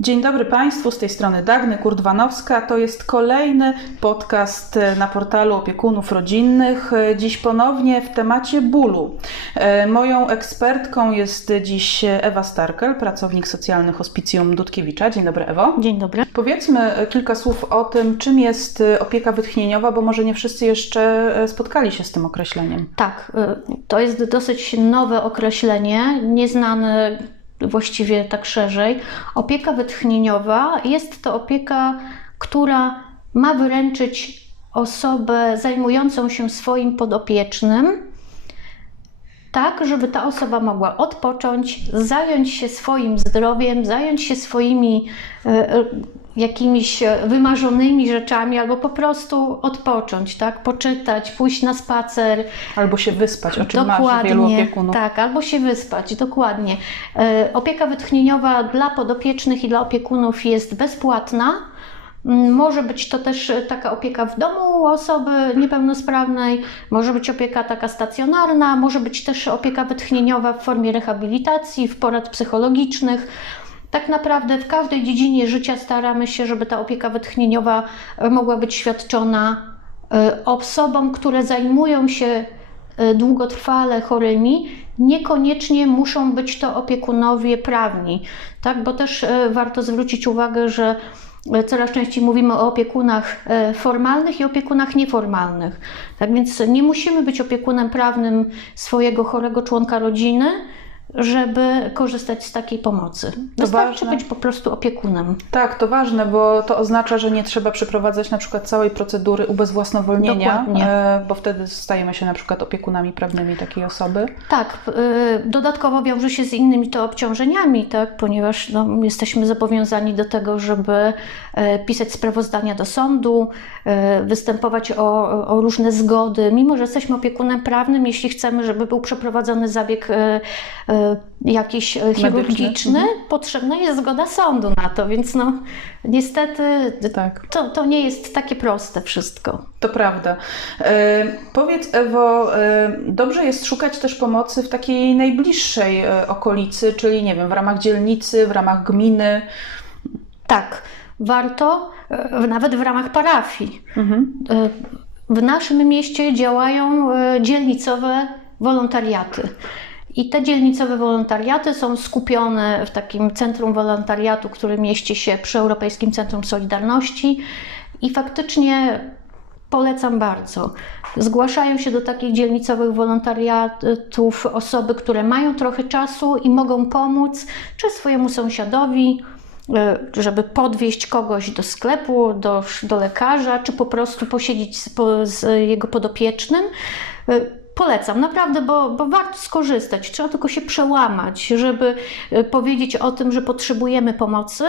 Dzień dobry Państwu, z tej strony Dagny Kurdwanowska. To jest kolejny podcast e, na portalu opiekunów rodzinnych. E, Dziś ponownie w temacie bólu. E, Moją ekspertką jest dziś Ewa Starkel, pracownik socjalny Hospicjum Dudkiewicza. Dzień dobry Ewo. Dzień dobry. Powiedzmy kilka słów o tym, czym jest opieka wytchnieniowa, bo może nie wszyscy jeszcze spotkali się z tym określeniem. Tak, to jest dosyć nowe określenie, nieznane właściwie tak szerzej. Opieka wytchnieniowa jest to opieka, która ma wyręczyć osobę zajmującą się swoim podopiecznym, tak, żeby ta osoba mogła odpocząć, zająć się swoim zdrowiem, zająć się swoimi e, e, jakimiś e, wymarzonymi rzeczami, albo po prostu odpocząć, tak, poczytać, pójść na spacer, Albo się wyspać, o czym marzy wielu opiekunów. tak, albo się wyspać, dokładnie. E, Opieka wytchnieniowa dla podopiecznych i dla opiekunów jest bezpłatna. Mm, Może być to też taka opieka w domu u osoby niepełnosprawnej, może być opieka taka stacjonarna, może być też opieka wytchnieniowa w formie rehabilitacji, w porad psychologicznych. Tak naprawdę w każdej dziedzinie życia staramy się, żeby ta opieka wytchnieniowa e, mogła być świadczona e, osobom, które zajmują się e, długotrwale chorymi, niekoniecznie muszą być to opiekunowie prawni, tak? bo też warto zwrócić uwagę, że coraz częściej mówimy o opiekunach formalnych i opiekunach nieformalnych. Tak więc nie musimy być opiekunem prawnym swojego chorego członka rodziny, żeby korzystać z takiej pomocy. Wystarczy ważne. być po prostu opiekunem. Tak, to ważne, bo to oznacza, że nie trzeba przeprowadzać na przykład całej procedury ubezwłasnowolnienia, Dokładnie. e, bo wtedy stajemy się na przykład opiekunami prawnymi takiej osoby. Tak, y, dodatkowo wiąże się z innymi to obciążeniami, tak, ponieważ no, jesteśmy zobowiązani do tego, żeby e, pisać sprawozdania do sądu, e, występować o, o różne zgody. Mimo, że jesteśmy opiekunem prawnym, jeśli chcemy, żeby był przeprowadzony zabieg e, e, jakiś e, chirurgiczny, Mhm. potrzebna jest zgoda sądu na to, więc no niestety Tak. to, to nie jest takie proste wszystko. To prawda. E, powiedz Ewo, e, dobrze jest szukać też pomocy w takiej najbliższej okolicy, czyli nie wiem, w ramach dzielnicy, w ramach gminy. Tak, warto, nawet w ramach parafii. Mhm. W naszym mieście działają dzielnicowe wolontariaty. I te dzielnicowe wolontariaty są skupione w takim centrum wolontariatu, które mieści się przy Europejskim Centrum Solidarności. I faktycznie polecam bardzo. Zgłaszają się do takich dzielnicowych wolontariatów osoby, które mają trochę czasu i mogą pomóc, czy swojemu sąsiadowi, e, żeby podwieźć kogoś do sklepu, do, do lekarza, czy po prostu posiedzieć z, po, z jego podopiecznym. Polecam, naprawdę, bo, bo warto skorzystać. Trzeba tylko się przełamać, żeby e, powiedzieć o tym, że potrzebujemy pomocy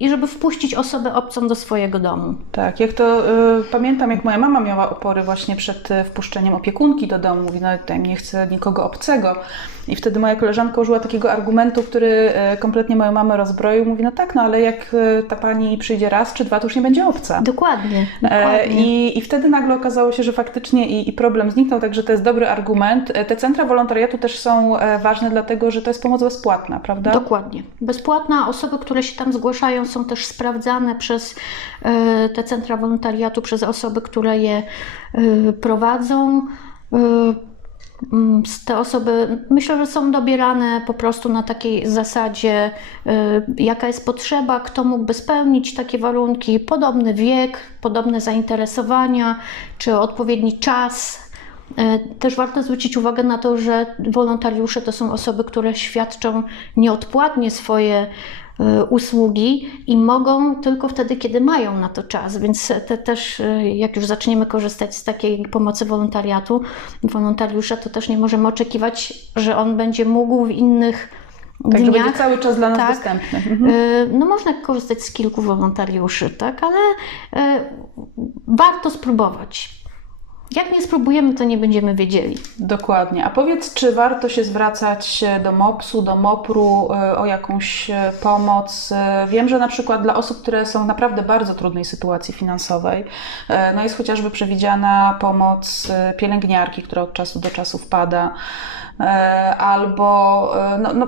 i żeby wpuścić osobę obcą do swojego domu. Tak, jak to y, pamiętam, jak moja mama miała opory właśnie przed y, wpuszczeniem opiekunki do domu, mówi, no tutaj nie chcę nikogo obcego. I wtedy moja koleżanka użyła takiego argumentu, który y, kompletnie moją mamę rozbroił. Mówi, no tak, no ale jak y, ta pani przyjdzie raz czy dwa, to już nie będzie obca. Dokładnie. E, dokładnie. I, I wtedy nagle okazało się, że faktycznie i, i problem zniknął, także to jest dobry argument. E, Te centra wolontariatu też są e, ważne, dlatego że to jest pomoc bezpłatna, prawda? Dokładnie. Bezpłatna. Osoby, które się tam zgłaszają, są też sprawdzane przez e, te centra wolontariatu, przez osoby, które je e, prowadzą. E, Te osoby myślę, że są dobierane po prostu na takiej zasadzie, jaka jest potrzeba, kto mógłby spełnić takie warunki, podobny wiek, podobne zainteresowania, czy odpowiedni czas. Też warto zwrócić uwagę na to, że wolontariusze to są osoby, które świadczą nieodpłatnie swoje usługi i mogą tylko wtedy, kiedy mają na to czas. Więc te też, e, jak już zaczniemy korzystać z takiej pomocy wolontariatu, wolontariusza, to też nie możemy oczekiwać, że on będzie mógł w innych Także dniach. będzie cały czas dla nas tak. dostępny. Mhm. E, No można korzystać z kilku wolontariuszy, tak, ale e, warto spróbować. Jak nie spróbujemy, to nie będziemy wiedzieli. Dokładnie. A powiedz, czy warto się zwracać do MOPS-u, do MOPR-u e, o jakąś e, pomoc? E, Wiem, że na przykład dla osób, które są w naprawdę bardzo trudnej sytuacji finansowej, e, no jest chociażby przewidziana pomoc e, pielęgniarki, która od czasu do czasu wpada. E, Albo e, no, no,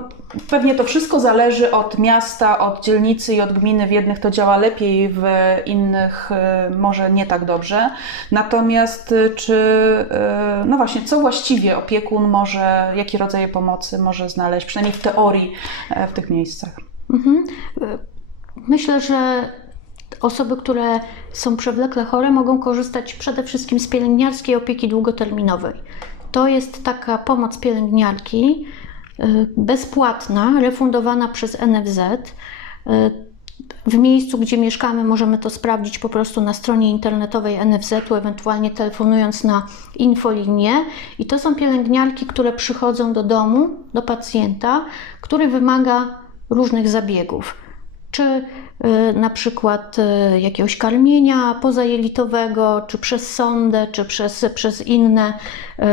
pewnie to wszystko zależy od miasta, od dzielnicy i od gminy. W jednych to działa lepiej, w innych e, może nie tak dobrze. Natomiast czy, e, no właśnie, co właściwie opiekun może, jakie rodzaje pomocy może znaleźć, przynajmniej w teorii, e, w tych miejscach? Mhm. Myślę, że osoby, które są przewlekle chore, mogą korzystać przede wszystkim z pielęgniarskiej opieki długoterminowej. To jest taka pomoc pielęgniarki y, bezpłatna, refundowana przez NFZ. W miejscu, gdzie mieszkamy, możemy to sprawdzić po prostu na stronie internetowej NFZ-u, ewentualnie telefonując na infolinię. I to są pielęgniarki, które przychodzą do domu, do pacjenta, który wymaga różnych zabiegów. Czy y, na przykład y, jakiegoś karmienia pozajelitowego, czy przez sondę, czy przez, przez inne y,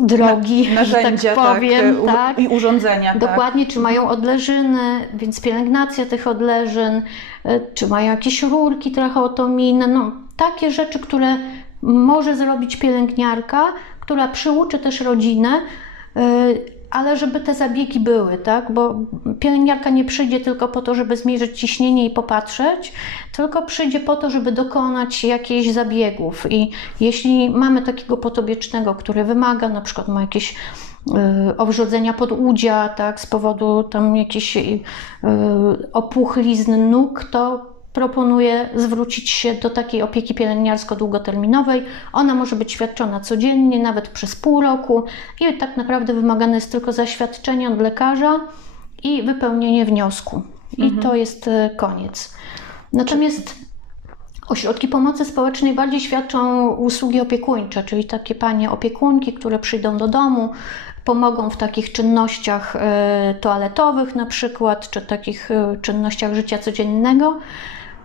drogi, że Narzędzia, tak powiem. tak, tak. i urządzenia. tak. Dokładnie, czy mają odleżyny, więc pielęgnacja tych odleżyn, y, czy mają jakieś rurki tracheotomijne, no takie rzeczy, które może zrobić pielęgniarka, która przyuczy też rodzinę, y, ale żeby te zabiegi były, tak? Bo pielęgniarka nie przyjdzie tylko po to, żeby zmierzyć ciśnienie i popatrzeć, tylko przyjdzie po to, żeby dokonać jakichś zabiegów. I jeśli mamy takiego potobiecznego, który wymaga, na przykład ma jakieś y, owrzodzenia podudzia, tak, z powodu tam jakichś y, opuchlizn nóg, to proponuję zwrócić się do takiej opieki pielęgniarsko-długoterminowej. Ona może być świadczona codziennie, nawet przez pół roku i tak naprawdę wymagane jest tylko zaświadczenie od lekarza i wypełnienie wniosku. I to jest y, koniec. Natomiast Ośrodki pomocy społecznej bardziej świadczą usługi opiekuńcze, czyli takie panie opiekunki, które przyjdą do domu, pomogą w takich czynnościach e, toaletowych na przykład, czy takich e, czynnościach życia codziennego.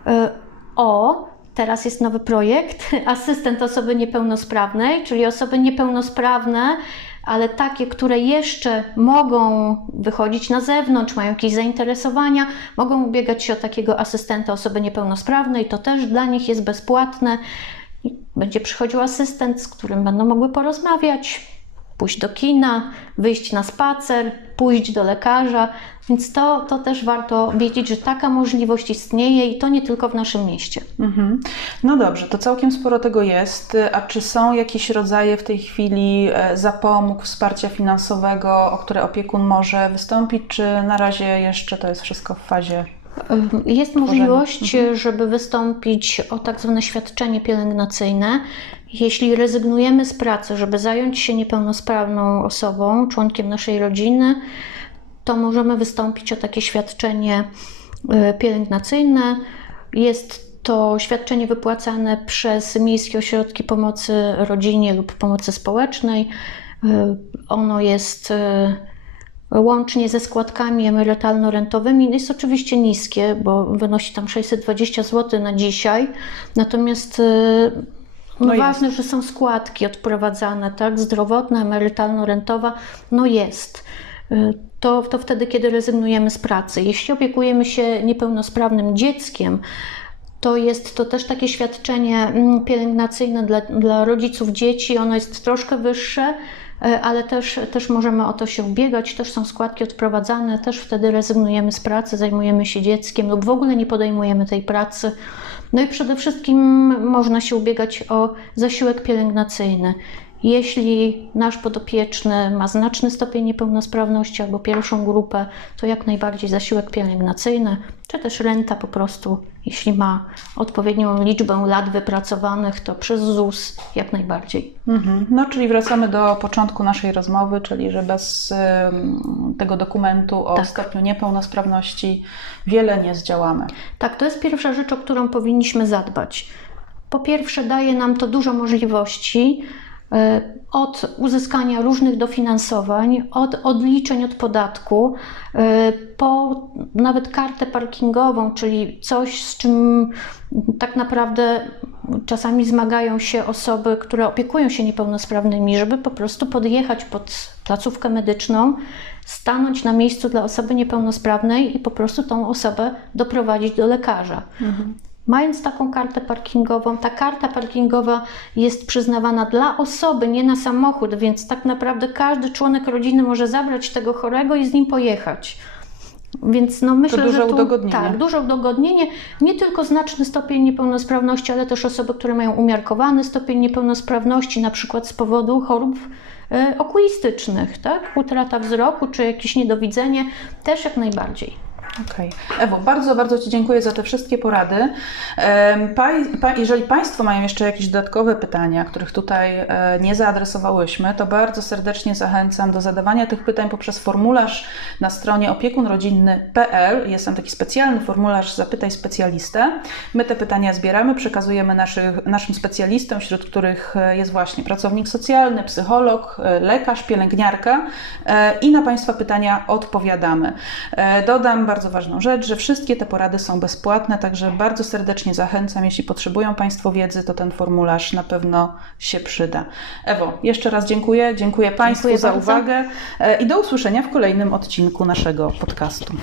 E, O, teraz jest nowy projekt, asystent osoby niepełnosprawnej, czyli osoby niepełnosprawne, ale takie, które jeszcze mogą wychodzić na zewnątrz, mają jakieś zainteresowania, mogą ubiegać się o takiego asystenta osoby niepełnosprawnej. To też dla nich jest bezpłatne. Będzie przychodził asystent, z którym będą mogły porozmawiać, pójść do kina, wyjść na spacer, pójść do lekarza. Więc to, to też warto wiedzieć, że taka możliwość istnieje i to nie tylko w naszym mieście. Mhm. No dobrze, to całkiem sporo tego jest. A czy są jakieś rodzaje w tej chwili e, zapomóg, wsparcia finansowego, o które opiekun może wystąpić, czy na razie jeszcze to jest wszystko w fazie? Jest możliwość, żeby wystąpić o tak zwane świadczenie pielęgnacyjne. Jeśli rezygnujemy z pracy, żeby zająć się niepełnosprawną osobą, członkiem naszej rodziny, to możemy wystąpić o takie świadczenie y, pielęgnacyjne. Jest to świadczenie wypłacane przez miejskie ośrodki pomocy rodzinie lub pomocy społecznej. Y, Ono jest y, łącznie ze składkami emerytalno-rentowymi jest oczywiście niskie, bo wynosi tam 620 zł na dzisiaj. Natomiast no No ważne, że są składki odprowadzane, tak? Zdrowotna, emerytalno-rentowa, no jest. Y, To, to wtedy, kiedy rezygnujemy z pracy. Jeśli opiekujemy się niepełnosprawnym dzieckiem, to jest to też takie świadczenie mm, pielęgnacyjne dla, dla rodziców dzieci. Ono jest troszkę wyższe, e, ale też, też możemy o to się ubiegać. Też są składki odprowadzane, też wtedy rezygnujemy z pracy, zajmujemy się dzieckiem lub w ogóle nie podejmujemy tej pracy. No i przede wszystkim można się ubiegać o zasiłek pielęgnacyjny. Jeśli nasz podopieczny ma znaczny stopień niepełnosprawności albo pierwszą grupę, to jak najbardziej zasiłek pielęgnacyjny, czy też renta po prostu, jeśli ma odpowiednią liczbę lat wypracowanych, to przez ZUS jak najbardziej. Mhm. No, czyli wracamy do początku naszej rozmowy, czyli że bez ym, tego dokumentu o Tak. stopniu niepełnosprawności wiele nie zdziałamy. Tak, to jest pierwsza rzecz, o którą powinniśmy zadbać. Po pierwsze, daje nam to dużo możliwości od uzyskania różnych dofinansowań, od odliczeń od podatku, e, po nawet kartę parkingową, czyli coś, z czym tak naprawdę czasami zmagają się osoby, które opiekują się niepełnosprawnymi, żeby po prostu podjechać pod placówkę medyczną, stanąć na miejscu dla osoby niepełnosprawnej i po prostu tą osobę doprowadzić do lekarza. Mając taką kartę parkingową, ta karta parkingowa jest przyznawana dla osoby, nie na samochód, więc tak naprawdę każdy członek rodziny może zabrać tego chorego i z nim pojechać. Więc no myślę, duże że tu, udogodnienie. Tak, duże udogodnienie. Nie tylko znaczny stopień niepełnosprawności, ale też osoby, które mają umiarkowany stopień niepełnosprawności, na przykład z powodu chorób e, okulistycznych, tak? Utrata wzroku czy jakieś niedowidzenie, też jak najbardziej. Okej. Ewo, bardzo, bardzo Ci dziękuję za te wszystkie porady. Jeżeli Państwo mają jeszcze jakieś dodatkowe pytania, których tutaj e, nie zaadresowałyśmy, to bardzo serdecznie zachęcam do zadawania tych pytań poprzez formularz na stronie opiekunrodzinny.pl. Jest tam taki specjalny formularz Zapytaj specjalistę. My te pytania zbieramy, przekazujemy naszych, naszym specjalistom, wśród których e, jest właśnie pracownik socjalny, psycholog, e, lekarz, pielęgniarka i na Państwa pytania odpowiadamy. Dodam bardzo ważną rzecz, że wszystkie te porady są bezpłatne, także bardzo serdecznie zachęcam. Jeśli potrzebują Państwo wiedzy, to ten formularz na pewno się przyda. Ewo, jeszcze raz dziękuję. Dziękuję Państwu Dziękuję za bardzo. uwagę e, i do usłyszenia w kolejnym odcinku naszego podcastu.